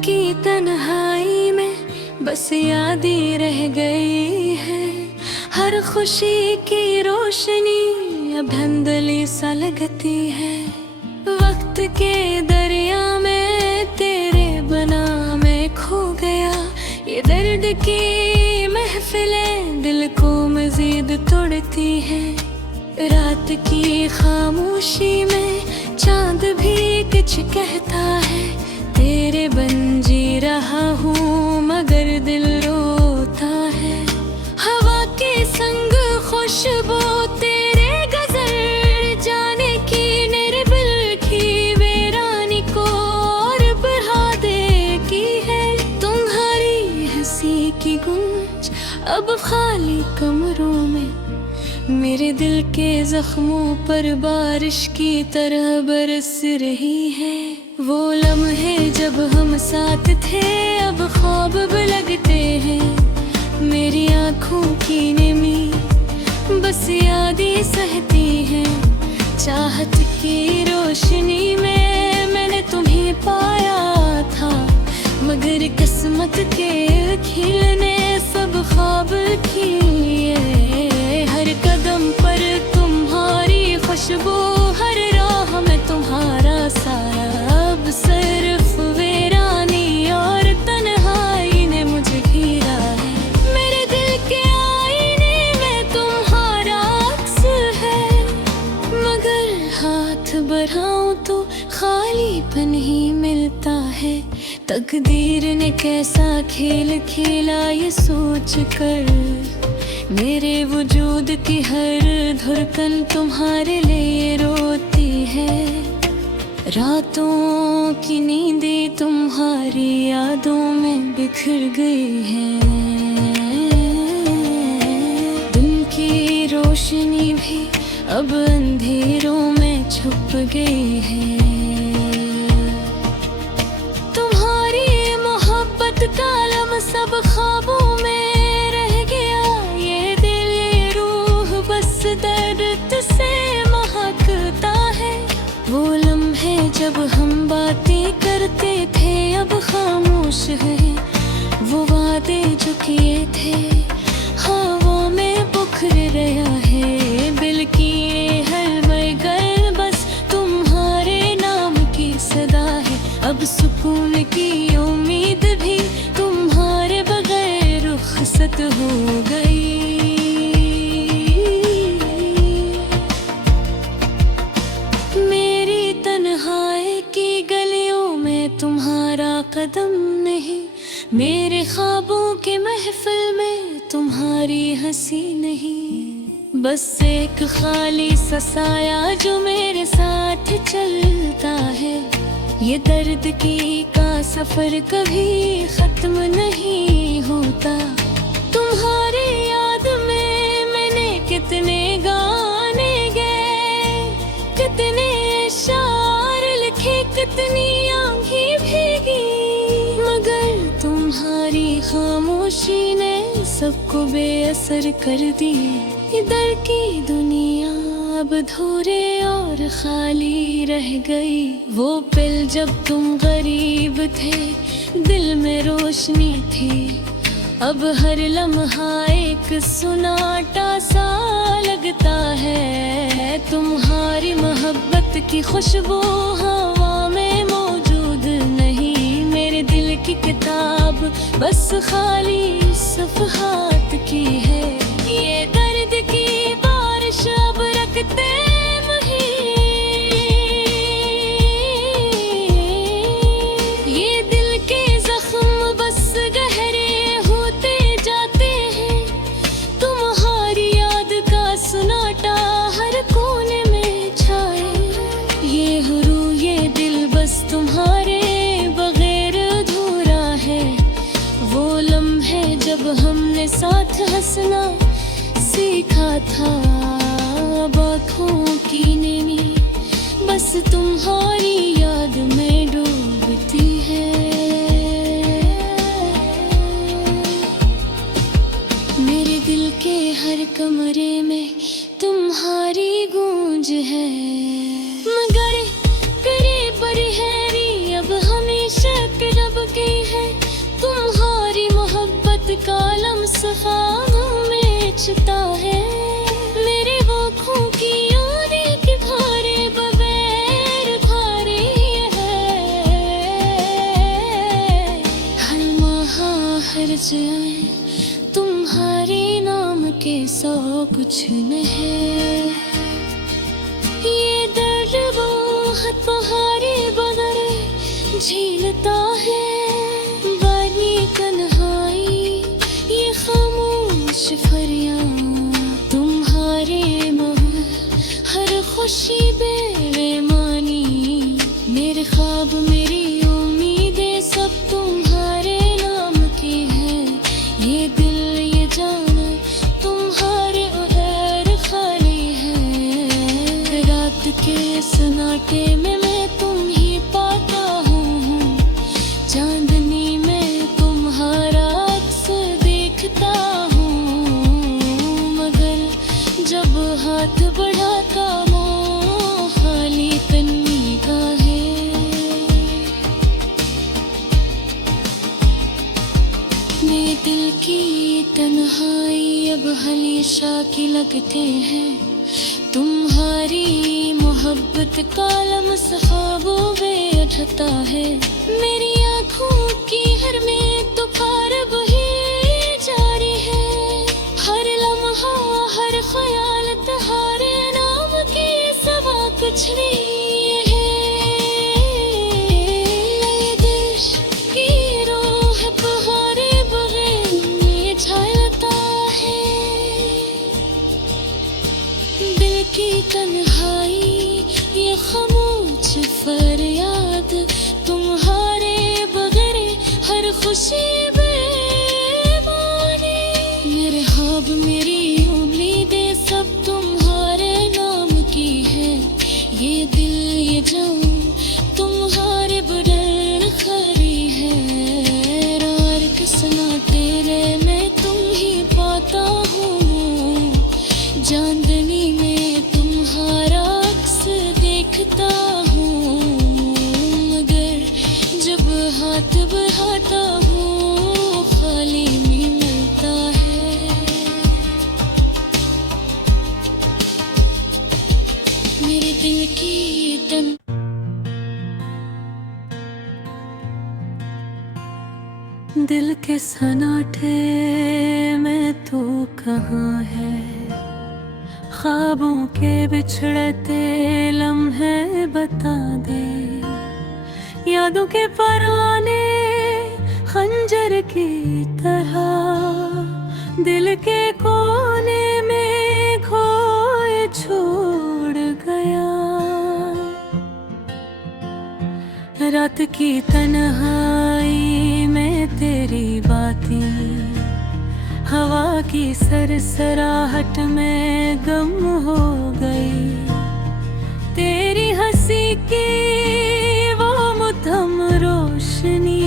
की तन्हाई में बस याद ही रह गई है। हर खुशी की रोशनी अब धुंधली सा लगती है। वक्त के दरिया में तेरे बना मैं खो गया। ये दर्द की महफिलें दिल को मजीद तोड़ती है। रात की खामोशी में चांद भी कुछ कहता है। तेरे बन जी रहा हूँ मगर दिल रोता है। हवा के संग खुशबू तेरे गजर जाने की निर्बिल की वीरानी को और बढ़ा देगी है। तुम्हारी हंसी की गूंज अब खाली कमरों में मेरे दिल के जख्मों पर बारिश की तरह बरस रही है। वो लम्हे जब हम साथ थे अब ख्वाब लगते हैं। मेरी आँखों की नमी बस यादें सहती है। चाहत की रोशनी में मैंने तुम्हें पाया था मगर किस्मत के खिलने सब ख्वाब किए। हर कदम पर तुम्हारी खुशबू, हर राह में तुम्हारा साया। अब सिर्फ वीरानी और तन्हाई ने मुझे घेरा है। मेरे दिल के आईने में तुम्हारा अक्स है मगर हाथ बढ़ाऊं तो खालीपन ही मिलता है। तकदीर ने कैसा खेल खेला ये सोच कर मेरे वजूद की हर धड़कन तुम्हारे लिए रोती है। रातों की नींदें तुम्हारी यादों में बिखर गई हैं। दिन की रोशनी भी अब अंधेरों में छुप गई है। तुम्हारी मोहब्बत का लम सब ख्वाबों में रह गया। ये दिल ये रूह बस दर्द से महकता है। वो लम्हे जब हम बातें करते थे अब खामोश है। वो वादे जो किए थे हवा में बिखर रहा है। बिल किए हलवे गए बस तुम्हारे नाम की सदा है। अब सुकून की उम्मीद भी तुम्हारे बगैर रुखसत हो गई। मेरी तन्हाई की गलियों में तुम्हारा कदम नहीं। मेरे ख्वाबों के महफिल में तुम्हारी हंसी नहीं। बस एक खाली सा साया जो मेरे साथ चलता है। ये दर्द की का सफर कभी खत्म नहीं होता। तुम्हारी याद में मैंने कितने गाने गए, कितने शार लिखे, कितनी आँखें भीगी मगर तुम्हारी खामोशी ने सबको बेअसर कर दी। इधर की दुनिया अब अधूरे और खाली रह गई। वो पल जब तुम गरीब थे दिल में रोशनी थी। अब हर लम्हा एक सुनाटा सा लगता है। तुम्हारी मोहब्बत की खुशबू हवा में मौजूद नहीं। मेरे दिल की किताब बस खाली सफ़हात की है। ये दर्द की बारिश अब रखते हमने साथ हंसना सीखा था। अब आँखों की नमी बस तुम्हारी याद में डूबती है। मेरे दिल के हर कमरे में तुम्हारी गूंज है मगर करे पर है अब हमेशा रब के ख्वाबों में छिता है। मेरे आँखों की ओरे के भारे बगैर भारी है। हर महा हर जाए तुम्हारे नाम के सौ कुछ न है। ये दर्द वो हद पहाड़ी बगैर झेलता है। बानी तन्हाई ये खामोश फरियाद तुम्हारे मुँह हर खुशी बेईमानी। मेरे ख्वाब मेरी उम्मीदें सब तुम्हारे नाम की है। ये दिल ये जान तुम्हारे उधर खाली है। रात के सन्नाटे में मैं तुम ही पाता हूँ। चांदनी में तुम्हारा अक्स देखता हूँ। मगर जब हाथ बढ़ाता हूँ खाली तन्नी का है। मेरे दिल की तन्हाई अब हमेशा की लगते हैं। तुम्हारी मोहब्बत का लम्स ख्वाबों में उठता है। मेरी आँखों की हर में तो पार बही जारी है। हर लम्हा हर ख्याल तुम्हारे नाम के सिवा कुछ नहीं है। ये दिल की रूह तुम्हारे बगैर में झलता है। दिल की तन्हाई ये खामोश फरियाद तुम्हारे बगैर हर खुशी बेईमानी। मेरे ख्वाब मेरी उम्मीदें सब तुम्हारे नाम की है। ये दिल ये जान तुम्हारे बगैर खरी है। रात के सन्नाटे में तुम ही पाता हूँ। चांदनी में तुम्हारा अक्स देखता हूँ। मगर जब हाथ बढ़ाता हूँ खाली मिलता है। मेरे दिल की तन दिल के सन्नाटे में तू कहाँ है। ख्वाबों के बिछड़ते लम्हे बता दे। यादों के पराने खंजर की तरह दिल के कोने में खोए छोड़ गया। रात की तन्हाई में तेरी बातें हवा की सरसराहट में गम हो गई। तेरी हंसी की वो मुद्दम रोशनी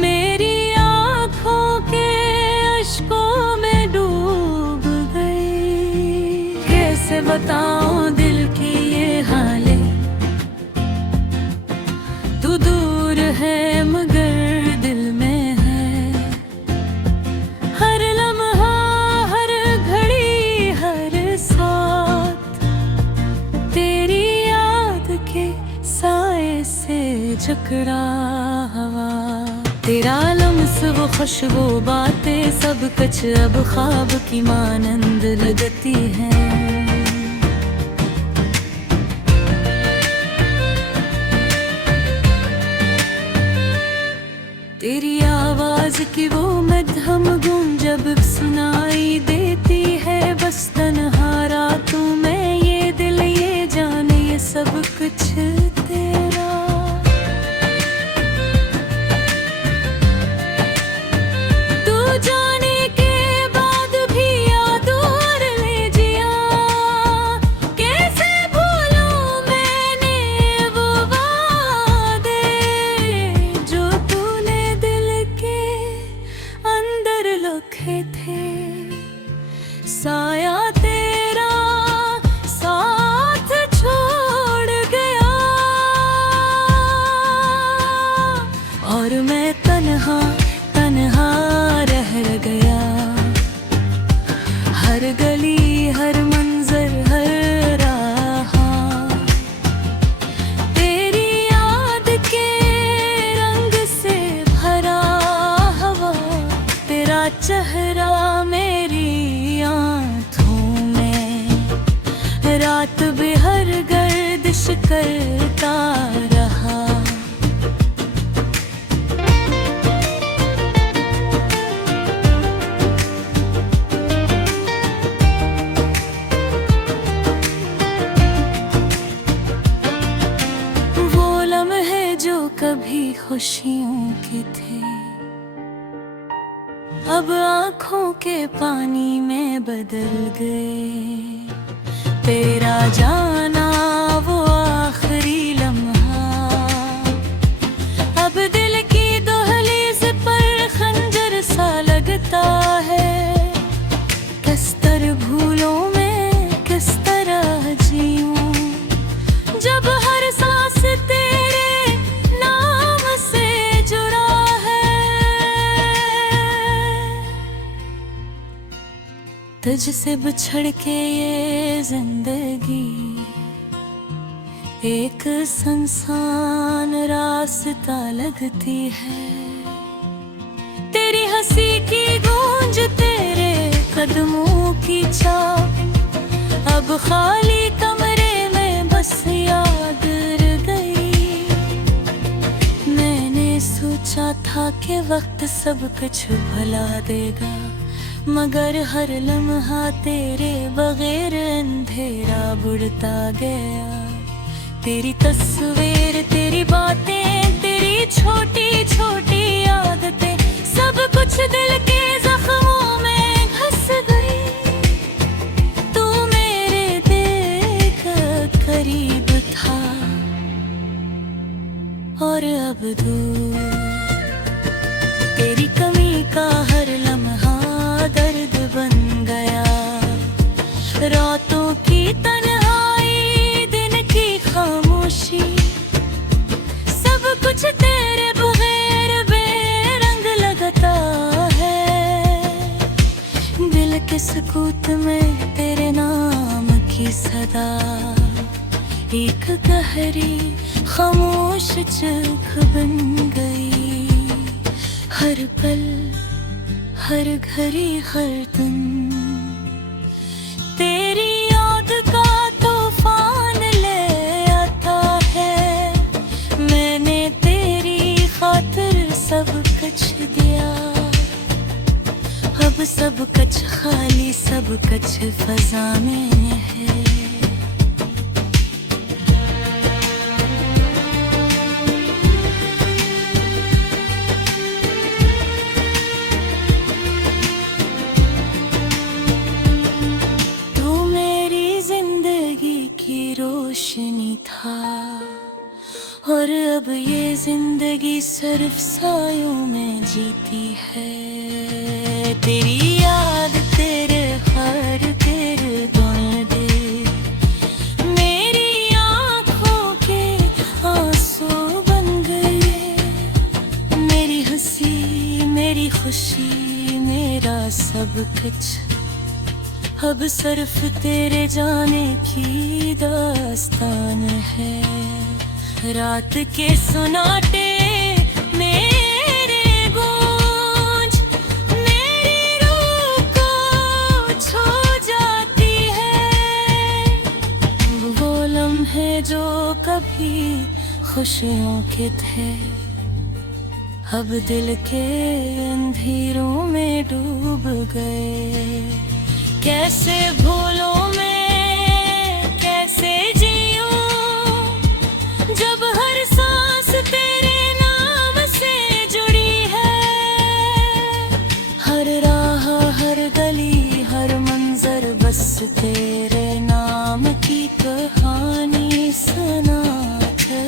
मेरी आँखों के अश्कों में डूब गई। कैसे बताऊं दिल की ये हालें। तू दूर है मगर दिल में है। हर लम्हा हर घड़ी हर साथ तेरी याद के साए से जकड़ा हवा। तेरा लम्स वो खुशबू बातें सब कुछ अब ख्वाब की मानंद लगती है। तेरी आवाज की वो मध्यम गूंज जब सुनाई देती है। बस तन्हा रातों में ये दिल ये जाने ये सब कुछ तेरा। तू जाने के बाद भी याद और ले जिया। कैसे भूलूं मैंने वो वादे जो तूने दिल के अंदर लिखे थे। करता रहा। वो लम्हे जो कभी खुशियों के थे, अब आँखों के पानी में बदल गए। तेरा जाना वो आखिरी लम्हा, अब दिल की दहलीज पर खंजर सा लगता है। कस्तर भूलों में किस तरह जीऊं, जब हर सांस तेरे नाम से जुड़ा है। तुझसे बिछड़ के ये जिंदगी एक सुनसान रास्ता लगती है। तेरी हंसी की गूंज, तेरे कदमों की छाप, अब खाली कमरे में बस याद रह गई। मैंने सोचा था कि वक्त सब कुछ भुला देगा, मगर हर लम्हा तेरे बगैर अंधेरा बुढ़ता गया। तेरी तस्वीर, तेरी बातें, तेरी छोटी छोटी आदतें, सब कुछ दिल के जख्मों में घस गई। तू मेरे देख करीब था और अब दूर। तेरी कमी का हर लम्हा दर्द बन गया। रातों की तन्हाई, दिन की खामोशी, सब कुछ तेरे बगैर बेरंग लगता है। दिल के सुकूत में तेरे नाम की सदा, एक गहरी खामोश चीख बन गई। हर पल, हर घड़ी, हर दिन तेरी याद का तूफान ले आता है। मैंने तेरी खातिर सब कुछ दिया, अब सब कुछ खाली, सब कुछ फजा में है। रोशनी था और अब ये जिंदगी सिर्फ सायों में जीती है। तेरी याद, तेरे हर किरदार मेरी आँखों के आंसू बन गए। मेरी हंसी, मेरी खुशी, मेरा सब कुछ अब सिर्फ तेरे जाने की दास्तान है। रात के सुनाटे मेरे गूंज, मेरी रूह को छू जाती है। वो लम्हे जो कभी खुशियों के थे, अब दिल के अंधेरों में डूब गए। कैसे भूलों में कैसे जीऊं, जब हर सांस तेरे नाम से जुड़ी है। हर राह, हर गली, हर मंजर बस तेरे नाम की कहानी सुनाता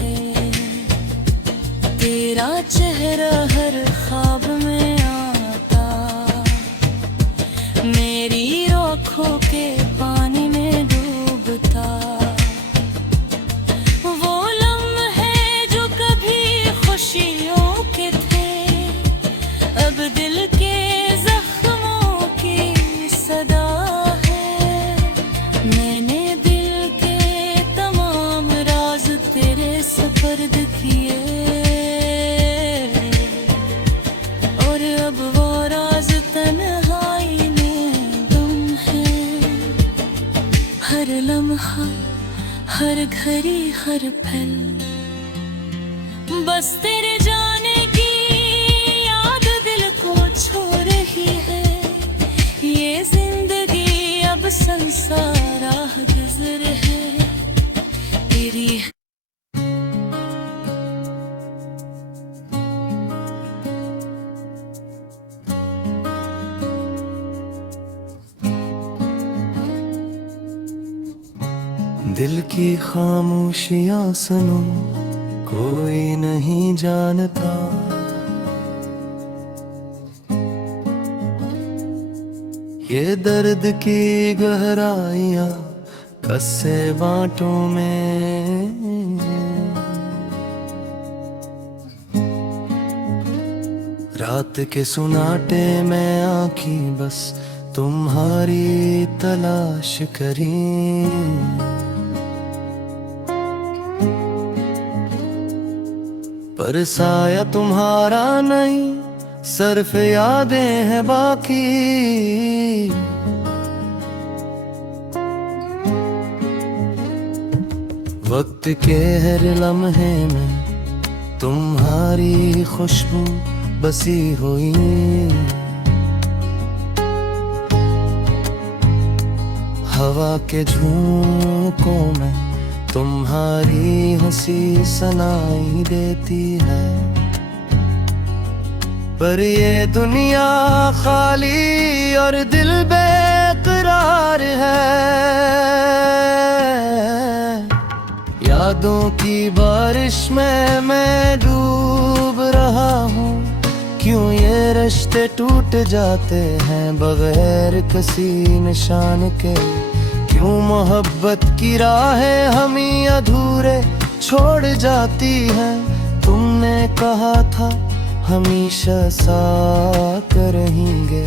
है। तेरा चेहरा हर ख्वाब में मेरी आँखों के पानी में डूबता। वो लम्हे जो कभी खुशियों के थे, अब दिल के जख्मों की सदा है। मैंने दिल के तमाम राज तेरे सुपर्द किए। हर पल, बस तेरे जाने की याद दिल को छू रही है। ये जिंदगी अब संसार राह गुजर है तेरी। दिल की खामोशियां सुनो, कोई नहीं जानता। ये दर्द की गहराइयां कस्से बांटों में। रात के सुनाटे में आँखी बस तुम्हारी तलाश करी। पर साया तुम्हारा नहीं, सिर्फ यादें हैं बाकी। वक्त के हर लम्हे में तुम्हारी खुशबू बसी हुई। हवा के झोंकों में तुम्हारी हंसी सुनाई देती है। पर ये दुनिया खाली और दिल बेकरार है। यादों की बारिश में मैं डूब रहा हूँ। क्यों ये रिश्ते टूट जाते हैं बगैर किसी निशान के। क्यों मोहब्बत की राहें हमें अधूरे छोड़ जाती हैं। तुमने कहा था हमेशा साथ रहेंगे,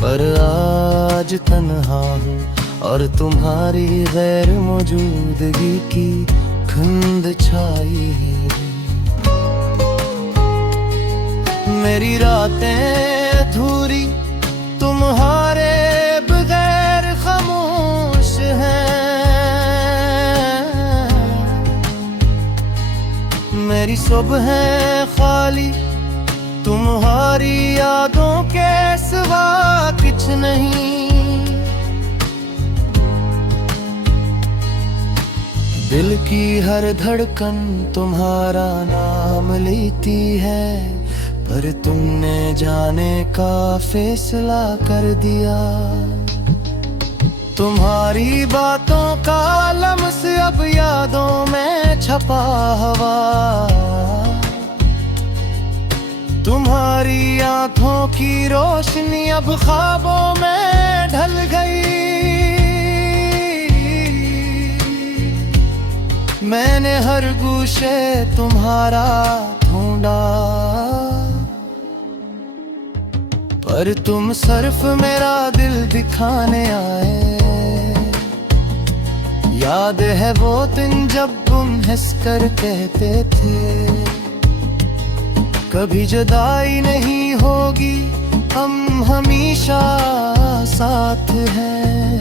पर आज तन्हा हूँ और तुम्हारी गैर मौजूदगी की धुंध छाई है। मेरी रातें अधूरी तुम्हारे बगैर खामोश हैं। मेरी सुबह खाली तुम्हारी यादों के सिवा कुछ नहीं। दिल की हर धड़कन तुम्हारा नाम लेती है, पर तुमने जाने का फैसला कर दिया। तुम्हारी बातों का लम्स अब यादों में छपा हुआ। तुम्हारी आंखों की रोशनी अब ख्वाबों में ढल गई। मैंने हर गूशे तुम्हारा ढूंढा, पर तुम सिर्फ मेरा दिल दिखाने आए। याद है वो दिन जब तुम हंस कर कहते थे कभी जुदाई नहीं होगी, हम हमेशा साथ हैं।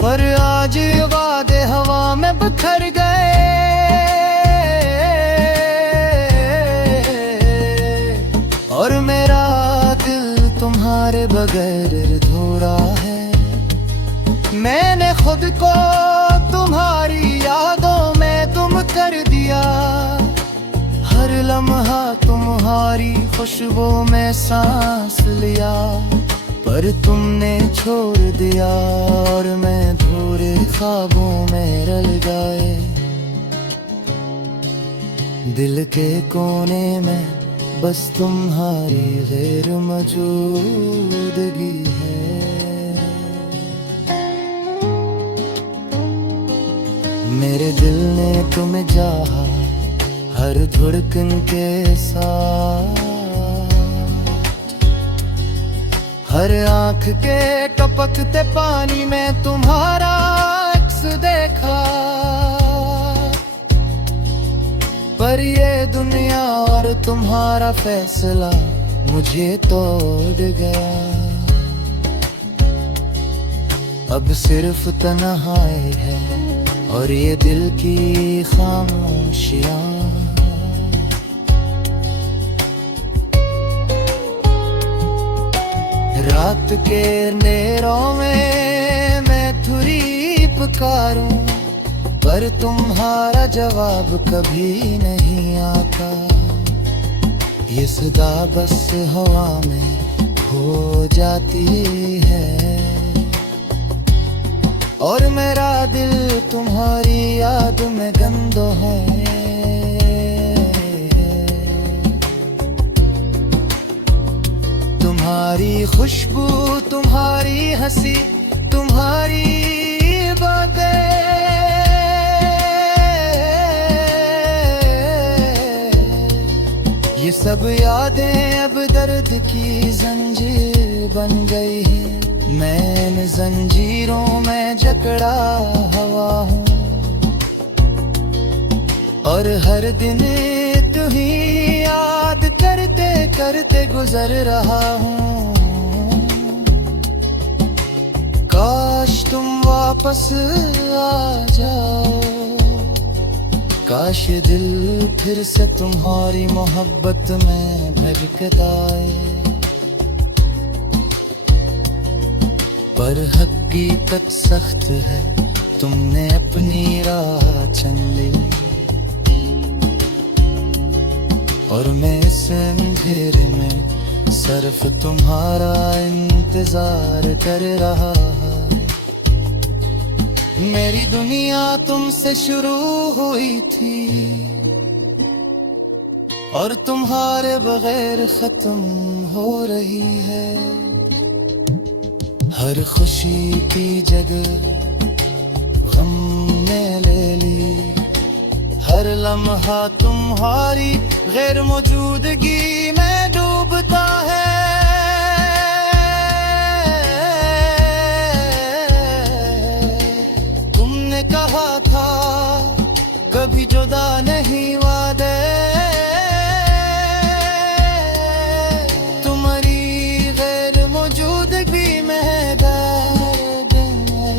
पर आज वादे हवा में बिखर गए। और मेरा दिल तुम्हारे बगैर अधूरा है। मैंने खुद को तुम्हारी यादों में गुम कर दिया। हर लम्हा तुम्हारी खुशबू में सांस लिया, पर तुमने छोड़ दिया और मैं अधूरे ख्वाबों में रल गए। दिल के कोने में बस तुम्हारी गैर मौजूदगी है। मेरे दिल ने तुम्हें चाहा हर धड़कन के साथ। हर आंख के टपकते पानी में तुम्हारा अक्स देखा। पर ये दुनिया और तुम्हारा फैसला मुझे तोड़ गया। अब सिर्फ तन्हाई है और ये दिल की खामोशियां। रात के अंधेरों में मैं थुरी पुकारूं, पर तुम्हारा जवाब कभी नहीं आता। ये सदा बस हवा में हो जाती है, और मेरा दिल तुम्हारी याद में गंदा है। तुम्हारी खुशबू, तुम्हारी हंसी, तुम्हारी बातें, ये सब यादें अब दर्द की जंजीर बन गई है। मैं इन जंजीरों में जकड़ा हुआ हूँ, और हर दिन तुम्हें याद करते करते गुजर रहा हूँ। काश तुम वापस आ जाओ, काश दिल फिर से तुम्हारी मोहब्बत में भटकता है। पर हकीकत सख्त है, तुमने अपनी राह चुन ली, और मैं इस अंधेरे में सिर्फ तुम्हारा इंतजार कर रहा है। मेरी दुनिया तुमसे शुरू हुई थी, और तुम्हारे बगैर खत्म हो रही है। हर खुशी की जगह गम ने ले ली, हर लम्हा तुम्हारी गैर मौजूदगी में डूबता है। तुमने कहा था कभी जुदा नहीं वादे, तुम्हारी गैर मौजूदगी में दर्द है।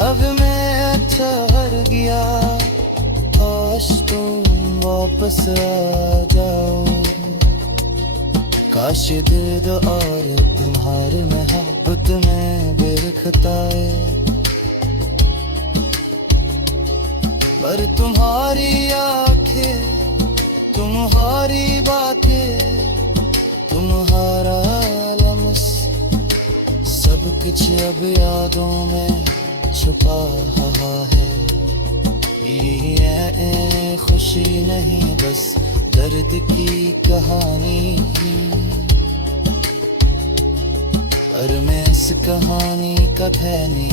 अब मैं अच्छा हार गया, काश तुम वापस आ जाओ। काश दिल और तुम्हारे मोहब्बत में बिरखता है, पर तुम्हारी आंखें, तुम्हारी बातें, तुम्हारा लम्स, सब कुछ अब यादों में छुपा हुआ है। ये खुशी नहीं बस दर्द की कहानी, और मैं इस कहानी का खैनी